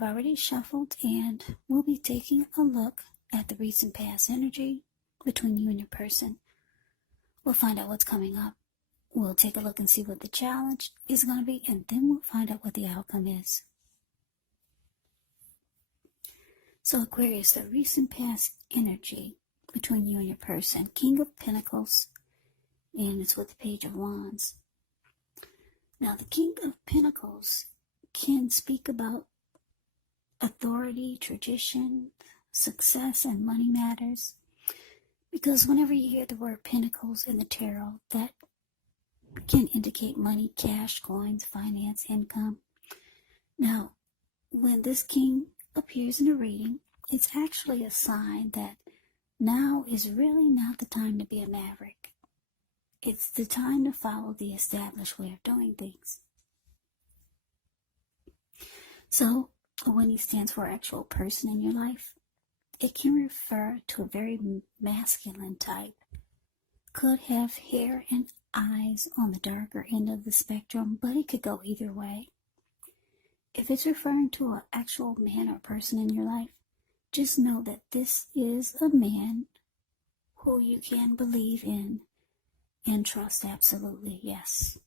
I've already shuffled, and we'll be taking a look at the recent past energy between you and your person. We'll find out what's coming up. We'll take a look and see what the challenge is going to be, and then we'll find out what the outcome is. So Aquarius, the recent past energy between you and your person, King of Pentacles, and it's with the Page of Wands. Now, the King of Pentacles can speak about authority, tradition, success, and money matters. Because whenever you hear the word pentacles in the tarot, that can indicate money, cash, coins, finance, income. Now, when this king appears in a reading, it's actually a sign that now is really not the time to be a maverick. It's the time to follow the established way of doing things. So, when he stands for actual person in your life, it can refer to a very masculine type. Could have hair and eyes on the darker end of the spectrum, but it could go either way. If it's referring to an actual man or person in your life, just know that this is a man who you can believe in and trust absolutely, yes.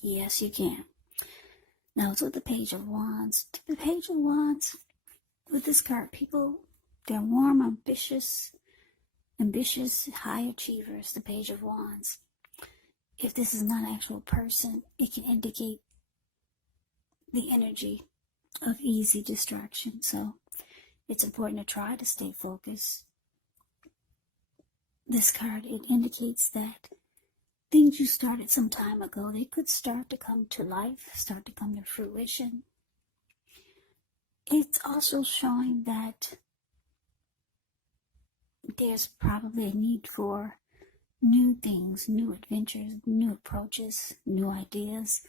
Yes, you can. Now, it's with the Page of Wands. The Page of Wands, with this card, people, they're warm, ambitious, high achievers, the Page of Wands. If this is not an actual person, it can indicate the energy of easy distraction. So it's important to try to stay focused. This card, it indicates that things you started some time ago, they could start to come to life, start to come to fruition. It's also showing that there's probably a need for new things, new adventures, new approaches, new ideas.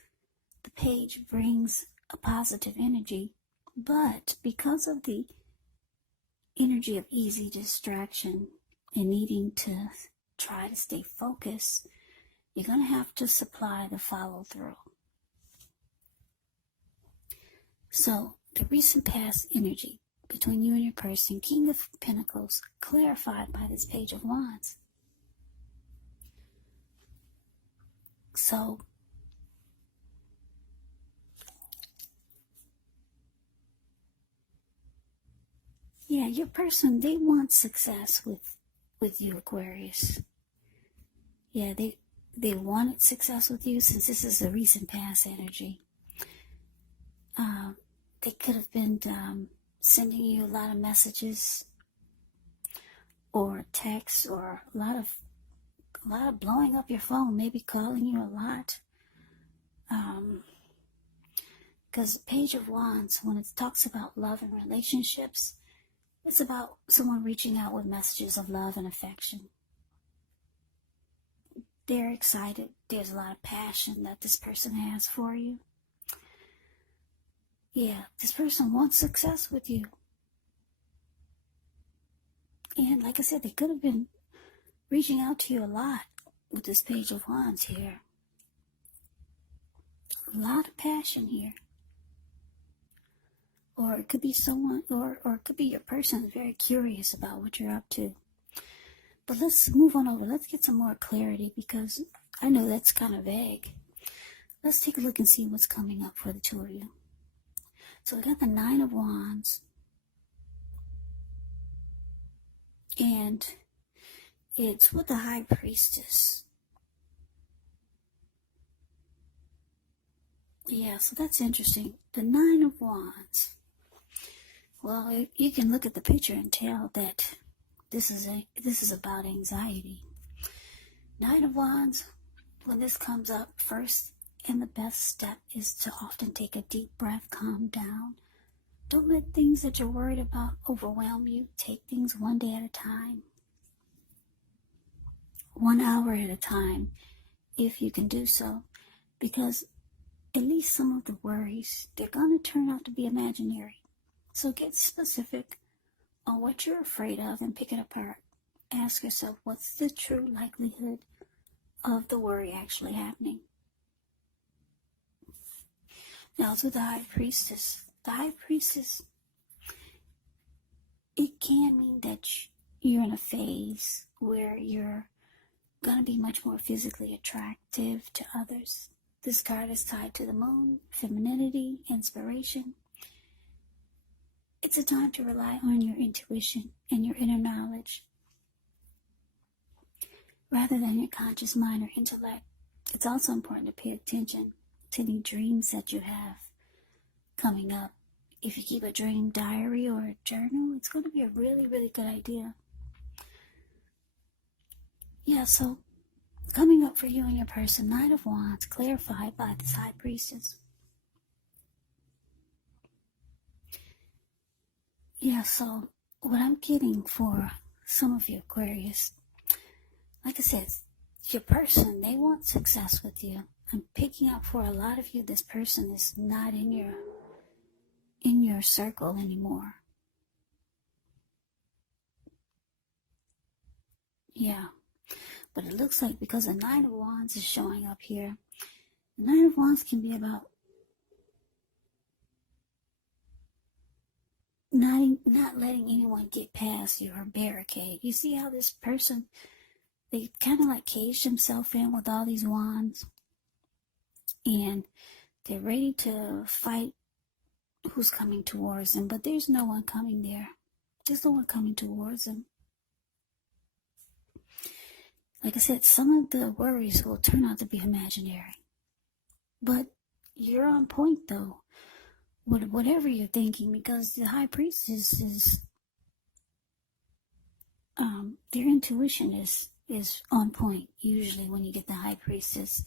The page brings a positive energy, but because of the energy of easy distraction and needing to try to stay focused, you're going to have to supply the follow-through. So, the recent past energy between you and your person, King of Pentacles, clarified by this Page of Wands. So, yeah, your person, they want success with you, Aquarius. Yeah, they wanted success with you since this is the recent past energy. They could have been sending you a lot of messages or texts, or a lot of blowing up your phone, maybe calling you a lot. Because Page of Wands, when it talks about love and relationships, it's about someone reaching out with messages of love and affection. They're excited. There's a lot of passion that this person has for you. Yeah, this person wants success with you. And like I said, they could have been reaching out to you a lot with this Page of Wands here. A lot of passion here. Or it could be someone, or it could be your person is very curious about what you're up to. But let's move on over. Let's get some more clarity, because I know that's kind of vague. Let's take a look and see what's coming up for the two of you. So we got the Nine of Wands. And it's with the High Priestess. Yeah, so that's interesting. The Nine of Wands. Well, you can look at the picture and tell that this is about anxiety. Nine of Wands, when this comes up, first and the best step is to often take a deep breath, calm down. Don't let things that you're worried about overwhelm you. Take things one day at a time. 1 hour at a time, if you can do so. Because at least some of the worries, they're going to turn out to be imaginary. So get specific on what you're afraid of and pick it apart. Ask yourself, what's the true likelihood of the worry actually happening? Now to the High Priestess. The High Priestess, it can mean that you're in a phase where you're going to be much more physically attractive to others. This card is tied to the moon, femininity, inspiration. It's a time to rely on your intuition and your inner knowledge rather than your conscious mind or intellect. It's also important to pay attention to any dreams that you have coming up. If you keep a dream diary or a journal, it's going to be a really, really good idea. Yeah, so coming up for you and your person, Knight of Wands, clarified by this High Priestess. Yeah, so what I'm getting for some of you Aquarius, like I said, your person, they want success with you. I'm picking up for a lot of you, this person is not in your circle anymore. Yeah, but it looks like because the Nine of Wands is showing up here, the Nine of Wands can be about not letting anyone get past your barricade. You see how this person, they kind of like caged themselves in with all these wands, and they're ready to fight who's coming towards them, but there's no one coming there. There's no one coming towards them. Like I said, some of the worries will turn out to be imaginary, but you're on point though with whatever you're thinking, because the High Priestess is their intuition is on point usually when you get the High Priestess.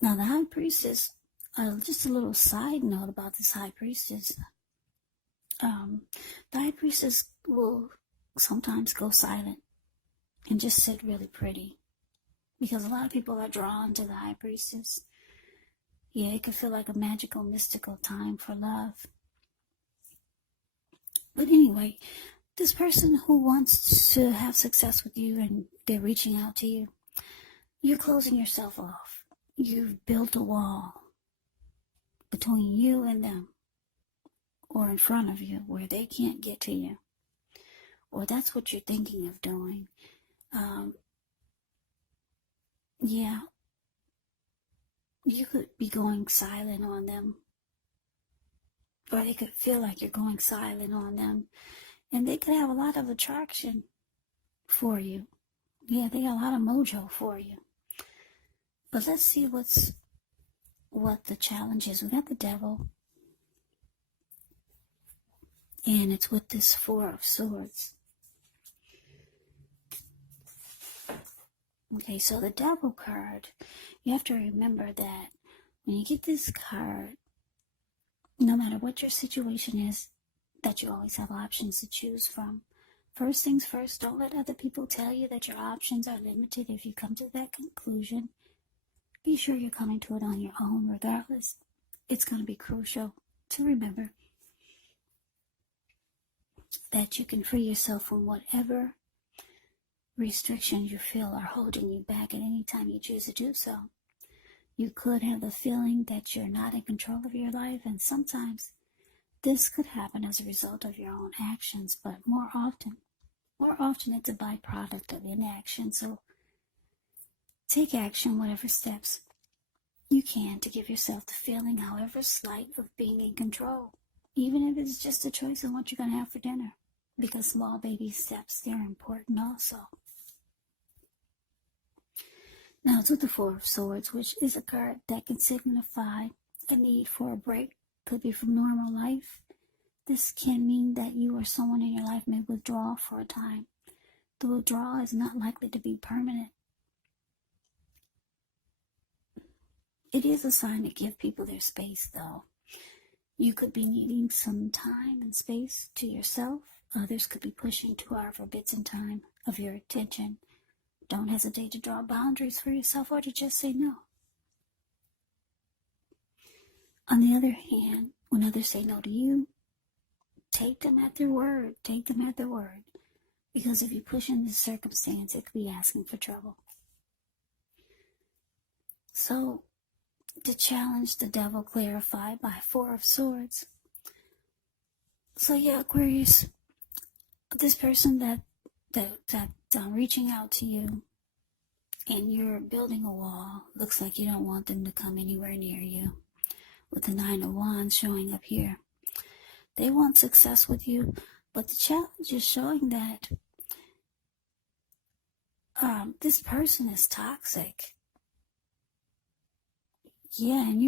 Now the High Priestess, just a little side note about this High Priestess, the High Priestess will sometimes go silent and just sit really pretty, because a lot of people are drawn to the High Priestess. Yeah, it can feel like a magical, mystical time for love. But anyway, this person who wants to have success with you and they're reaching out to you, you're closing yourself off. You've built a wall between you and them, or in front of you, where they can't get to you. Or that's what you're thinking of doing. Yeah, you could be going silent on them, or they could feel like you're going silent on them, and they could have a lot of attraction for you. Yeah, they got a lot of mojo for you. But let's see what the challenge is. We got the Devil, and it's with this Four of Swords. Okay, so the Devil card, you have to remember that when you get this card, no matter what your situation is, that you always have options to choose from. First things first, don't let other people tell you that your options are limited. If you come to that conclusion, be sure you're coming to it on your own regardless. It's going to be crucial to remember that you can free yourself from whatever restrictions you feel are holding you back at any time you choose to do so. You could have the feeling that you're not in control of your life, and sometimes this could happen as a result of your own actions, but more often it's a byproduct of inaction. So take action, whatever steps you can, to give yourself the feeling, however slight, of being in control, even if it's just a choice of what you're going to have for dinner, because small baby steps, they're important also. Now it's with the Four of Swords, which is a card that can signify a need for a break. Could be from normal life. This can mean that you or someone in your life may withdraw for a time. The withdrawal is not likely to be permanent. It is a sign to give people their space, though. You could be needing some time and space to yourself. Others could be pushing too hard for bits and time of your attention. Don't hesitate to draw boundaries for yourself, or to just say no. On the other hand, when others say no to you, take them at their word. Take them at their word. Because if you push in this circumstance, it could be asking for trouble. So, to challenge the devil clarified by Four of Swords. So yeah, Aquarius, this person that reaching out to you and you're building a wall, looks like you don't want them to come anywhere near you. With the Nine of Wands showing up here, they want success with you, but the challenge is showing that this person is toxic. Yeah, and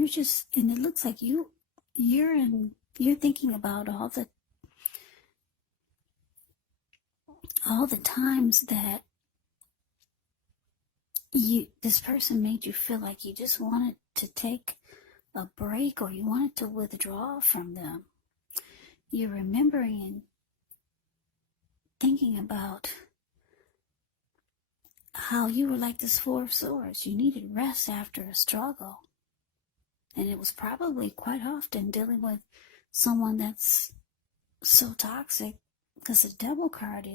and it looks like you're thinking about all the times that this person made you feel like you just wanted to take a break, or you wanted to withdraw from them. You're remembering and thinking about how you were like this Four of Swords. You needed rest after a struggle. And it was probably quite often dealing with someone that's so toxic, because the Devil card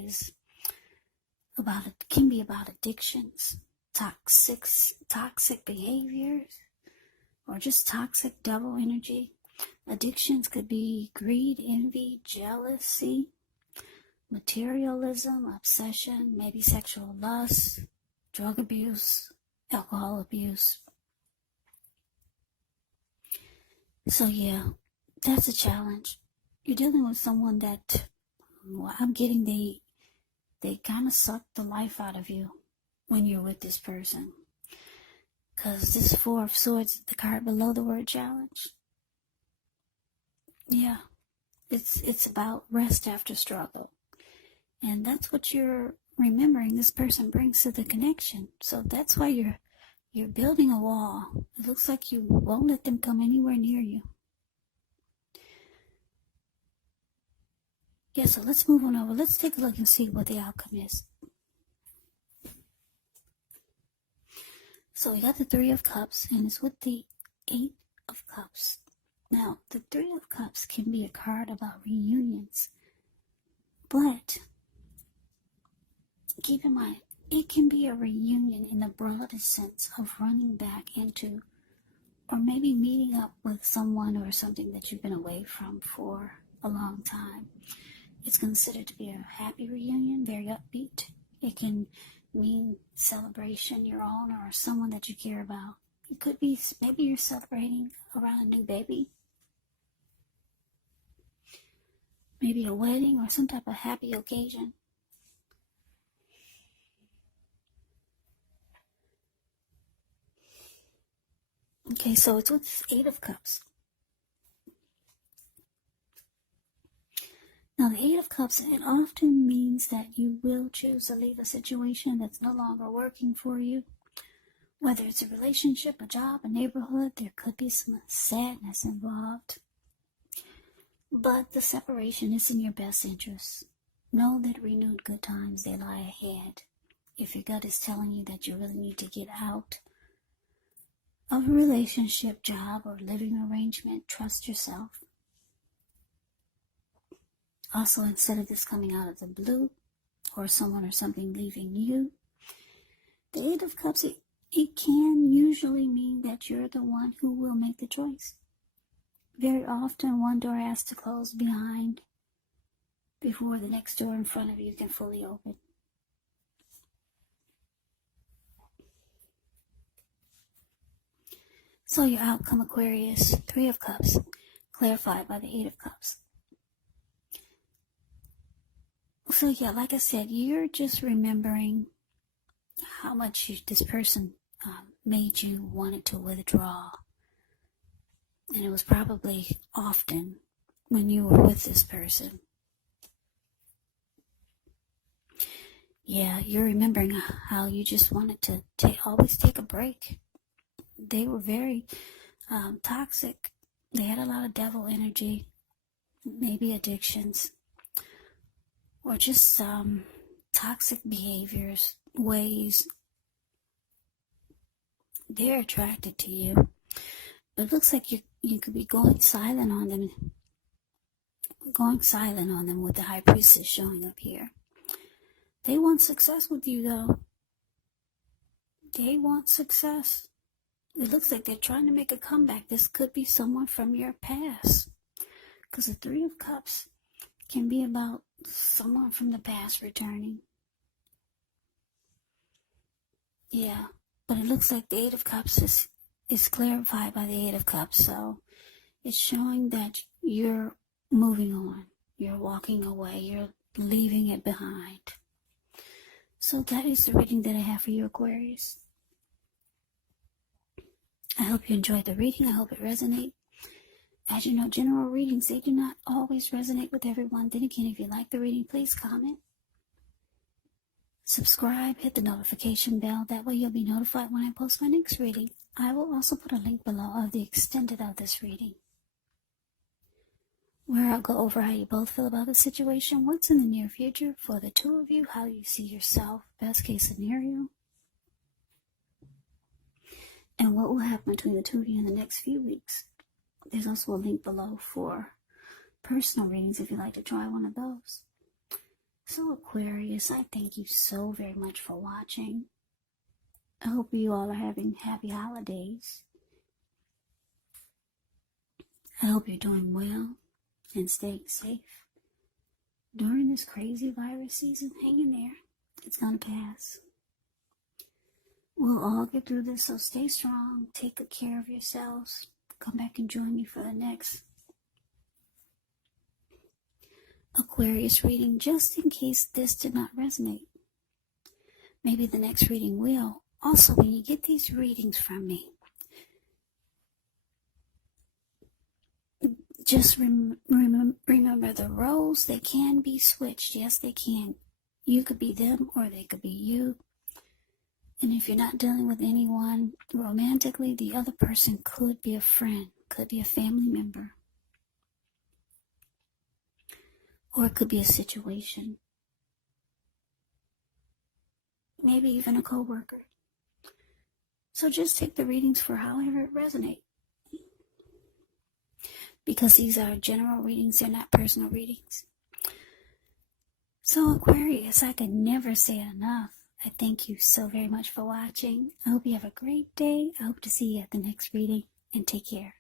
can be about addictions, toxic behaviors, or just toxic devil energy. Addictions could be greed, envy, jealousy, materialism, obsession, maybe sexual lust, drug abuse, alcohol abuse. So yeah, that's a challenge. You're dealing with someone that, I'm getting they kind of suck the life out of you when you're with this person. Because this Four of Swords, the card below the word challenge. Yeah, it's about rest after struggle. And that's what you're remembering this person brings to the connection. So that's why you're building a wall. It looks like you won't let them come anywhere near you. Yeah, so let's move on over. Let's take a look and see what the outcome is. So we got the Three of Cups, and it's with the Eight of Cups. Now, the Three of Cups can be a card about reunions, but keep in mind, it can be a reunion in the broader sense of running back into, or maybe meeting up with someone or something that you've been away from for a long time. It's considered to be a happy reunion, very upbeat. It can mean celebration, your own or someone that you care about. It could be, maybe you're celebrating around a new baby, maybe a wedding or some type of happy occasion. Okay, so it's with Eight of Cups. Now, the Eight of Cups, it often means that you will choose to leave a situation that's no longer working for you. Whether it's a relationship, a job, a neighborhood, there could be some sadness involved. But the separation is in your best interest. Know that renewed good times, they lie ahead. If your gut is telling you that you really need to get out of a relationship, job, or living arrangement, trust yourself. Also, instead of this coming out of the blue, or someone or something leaving you, the Eight of Cups, it can usually mean that you're the one who will make the choice. Very often, one door has to close behind before the next door in front of you can fully open. So your outcome, Aquarius, Three of Cups, clarified by the Eight of Cups. So yeah, like I said, you're just remembering how much this person made you wanted to withdraw. And it was probably often when you were with this person. Yeah, you're remembering how you just wanted to always take a break. They were very toxic. They had a lot of devil energy, maybe addictions, or just toxic behaviors, ways. They're attracted to you. But it looks like you could be going silent on them with the High Priestess showing up here. They want success with you, though. They want success. It looks like they're trying to make a comeback. This could be someone from your past. Because the Three of Cups can be about someone from the past returning. Yeah, but it looks like the Eight of Cups is clarified by the Eight of Cups. So it's showing that you're moving on. You're walking away. You're leaving it behind. So that is the reading that I have for you, Aquarius. I hope you enjoyed the reading. I hope it resonated. As you know, general readings, they do not always resonate with everyone. Then again, if you like the reading, please comment. Subscribe, hit the notification bell. That way you'll be notified when I post my next reading. I will also put a link below of the extended of this reading, where I'll go over how you both feel about the situation, what's in the near future for the two of you, how you see yourself, best case scenario, and what will happen between the two of you in the next few weeks. There's also a link below for personal readings if you'd like to try one of those. So Aquarius, I thank you so very much for watching. I hope you all are having happy holidays. I hope you're doing well and staying safe during this crazy virus season. Hang in there. It's gonna pass. We'll all get through this, so stay strong. Take good care of yourselves. Come back and join me for the next Aquarius reading, just in case this did not resonate. Maybe the next reading will. Also, when you get these readings from me, just remember the roles, they can be switched. Yes, they can. You could be them or they could be you. And if you're not dealing with anyone romantically, the other person could be a friend, could be a family member, or it could be a situation. Maybe even a coworker. So just take the readings for however it resonates. Because these are general readings, they're not personal readings. So Aquarius, I could never say it enough. I thank you so very much for watching. I hope you have a great day. I hope to see you at the next reading, and take care.